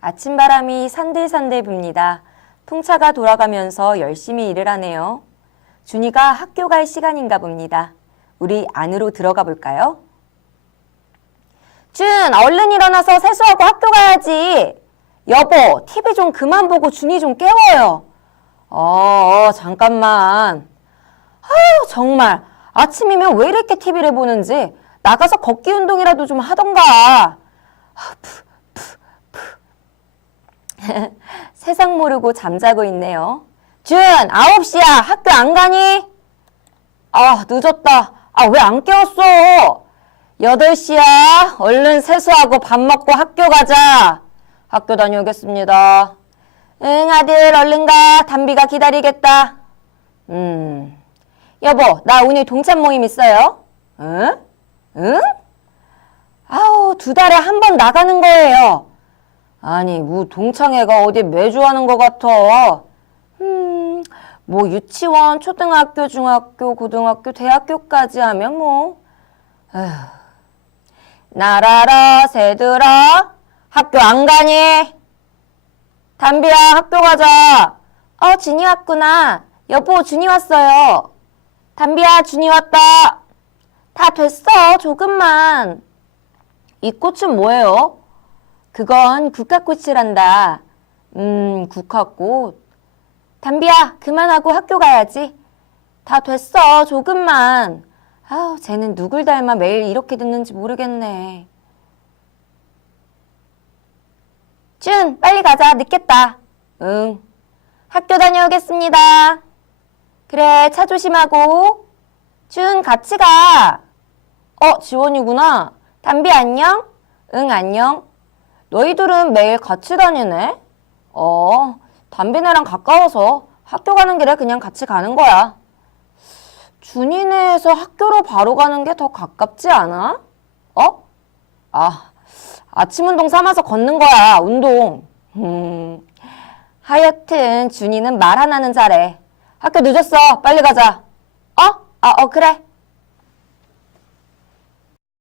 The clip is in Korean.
아침바람이 산들산들 붑니다. 풍차가 돌아가면서 열심히 일을 하네요. 준이가 학교 갈 시간인가 봅니다. 우리 안으로 들어가 볼까요? 준, 얼른 일어나서 세수하고 학교 가야지. 여보, TV 좀 그만 보고 준이 좀 깨워요. 어, 어, 잠깐만. 아유, 정말. 아침이면 왜 이렇게 TV를 보는지 나가서 걷기 운동이라도 좀 하던가. 아, 푸, 세상 모르고 잠자고 있네요. 준, 9시야. 학교 안 가니? 아, 늦었다. 아, 왜 안 깨웠어? 8시야. 얼른 세수하고 밥 먹고 학교 가자. 학교 다녀오겠습니다. 응, 아들, 얼른 가. 담비가 기다리겠다. 음. 여보, 나 오늘 동참 모임 있어요. 응? 응? 아우, 두 달에 한 번 나가는 거예요. 아니, 뭐 동창회가 어디 매주 하는 것 같아. 음, 뭐 유치원, 초등학교, 중학교, 고등학교, 대학교까지 하면 뭐. 에휴. 나라라, 새들아, 학교 안 가니? 담비야, 학교 가자. 어, 준이 왔구나. 여보, 준이 왔어요. 담비야, 준이 왔다. 다 됐어, 조금만. 이 꽃은 뭐예요? 그건 국화꽃이란다. 음, 국화꽃. 담비야, 그만하고 학교 가야지. 다 됐어, 조금만. 아우, 쟤는 누굴 닮아 매일 이렇게 듣는지 모르겠네. 준, 빨리 가자. 늦겠다. 응. 학교 다녀오겠습니다. 그래, 차 조심하고. 준, 같이 가. 어, 지원이구나. 담비 안녕? 응, 안녕. 너희들은 매일 같이 다니네? 어, 담비네랑 가까워서 학교 가는 길에 그냥 같이 가는 거야. 준이네에서 학교로 바로 가는 게 더 가깝지 않아? 어? 아, 아침 운동 삼아서 걷는 거야, 운동. 음, 하여튼 준이는 말 하나는 잘해. 학교 늦었어. 빨리 가자. 어? 아, 어, 그래.